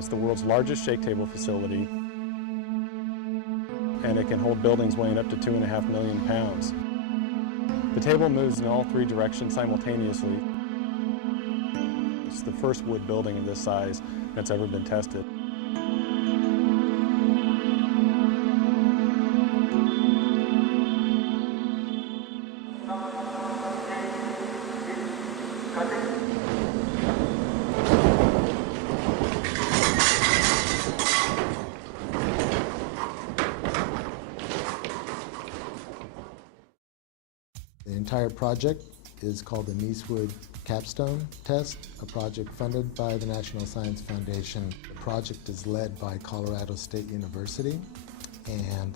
It's the world's largest shake table facility, and it can hold buildings weighing up to 2.5 million pounds. The table moves in all 3 directions simultaneously. It's the first wood building of this size that's ever been tested. The entire project is called the Niecewood Capstone Test, a project funded by the National Science Foundation. The project is led by Colorado State University, and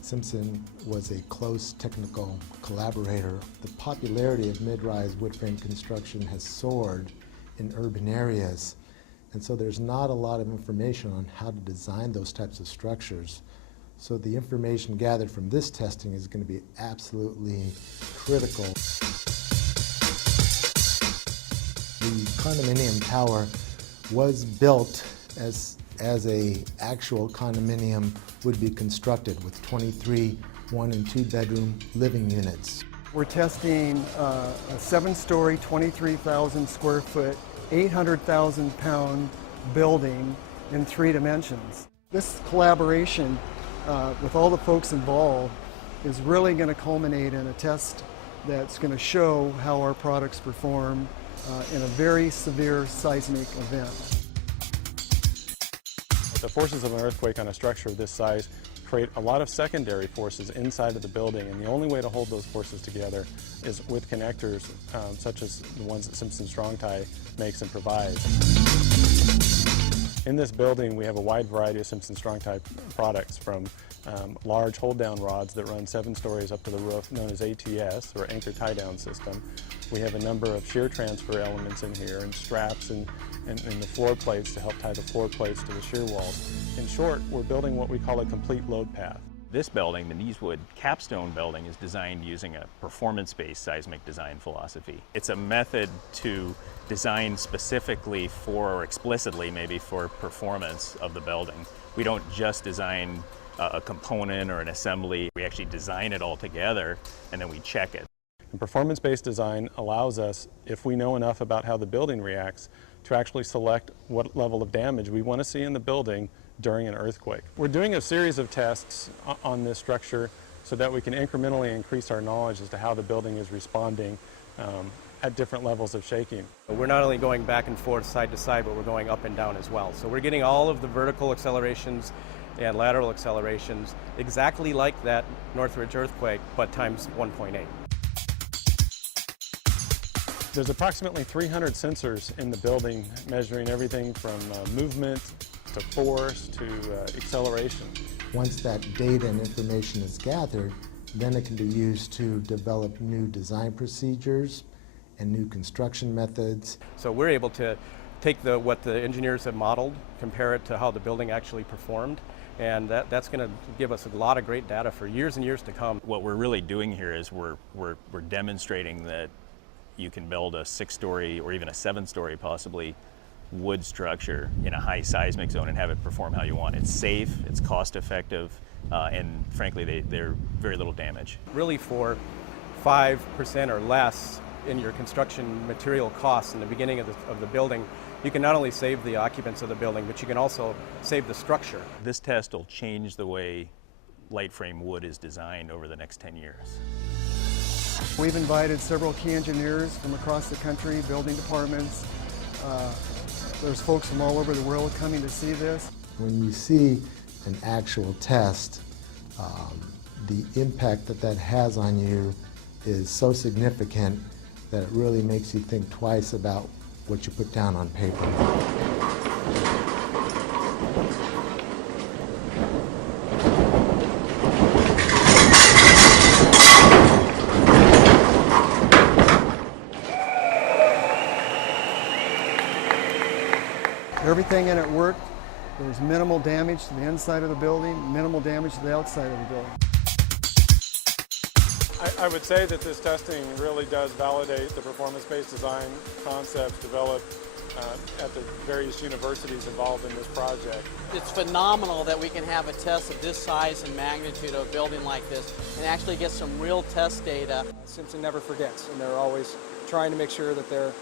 Simpson was a close technical collaborator. The popularity of mid-rise wood frame construction has soared in urban areas, and so there's not a lot of information on how to design those types of structures. So the information gathered from this testing is going to be absolutely critical. The condominium tower was built as a actual condominium would be constructed with 23 1- and 2-bedroom living units. We're testing a 7-story, 23,000 square foot, 800,000 pound building in 3 dimensions. This collaboration with all the folks involved is really going to culminate in a test that's going to show how our products perform in a very severe seismic event. The forces of an earthquake on a structure of this size create a lot of secondary forces inside of the building, and the only way to hold those forces together is with connectors such as the ones that Simpson Strong Tie makes and provides. In this building, we have a wide variety of Simpson Strong Tie products, from large hold-down rods that run 7 stories up to the roof, known as ATS, or anchor tie-down system. We have a number of shear transfer elements in here, and straps and the floor plates to help tie the floor plates to the shear walls. In short, we're building what we call a complete load path. This building, the Niecewood Capstone building, is designed using a performance-based seismic design philosophy. It's a method to design specifically for, or explicitly maybe, for performance of the building. We don't just design a component or an assembly. We actually design it all together, and then we check it. And performance-based design allows us, if we know enough about how the building reacts, to actually select what level of damage we want to see in the building during an earthquake. We're doing a series of tests on this structure so that we can incrementally increase our knowledge as to how the building is responding at different levels of shaking. We're not only going back and forth, side to side, but we're going up and down as well. So we're getting all of the vertical accelerations and lateral accelerations exactly like that Northridge earthquake, but times 1.8. There's approximately 300 sensors in the building, measuring everything from movement to force to acceleration. Once that data and information is gathered, then it can be used to develop new design procedures and new construction methods. So we're able to take what the engineers have modeled, compare it to how the building actually performed, and that's going to give us a lot of great data for years and years to come. What we're really doing here is we're demonstrating that you can build a 6-story or even a 7-story possibly wood structure in a high seismic zone and have it perform how you want. It's safe, it's cost effective, and frankly they're very little damage. Really, for 5% or less in your construction material costs in the beginning of the building, you can not only save the occupants of the building, but you can also save the structure. This test will change the way light frame wood is designed over the next 10 years. We've invited several key engineers from across the country, building departments. There's folks from all over the world coming to see this. When you see an actual test, the impact that has on you is so significant that it really makes you think twice about what you put down on paper. Everything in it worked. There was minimal damage to the inside of the building, minimal damage to the outside of the building. I would say that this testing really does validate the performance-based design concepts developed at the various universities involved in this project. It's phenomenal that we can have a test of this size and magnitude of a building like this and actually get some real test data. Simpson never forgets, and they're always trying to make sure that they're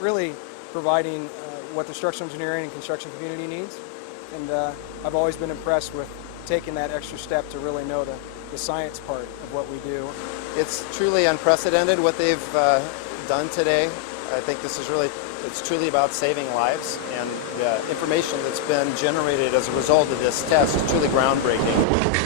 really providing what the structural engineering and construction community needs. And I've always been impressed with taking that extra step to really know the science part of what we do. It's truly unprecedented what they've done today. I think this is it's truly about saving lives, and the information that's been generated as a result of this test is truly groundbreaking.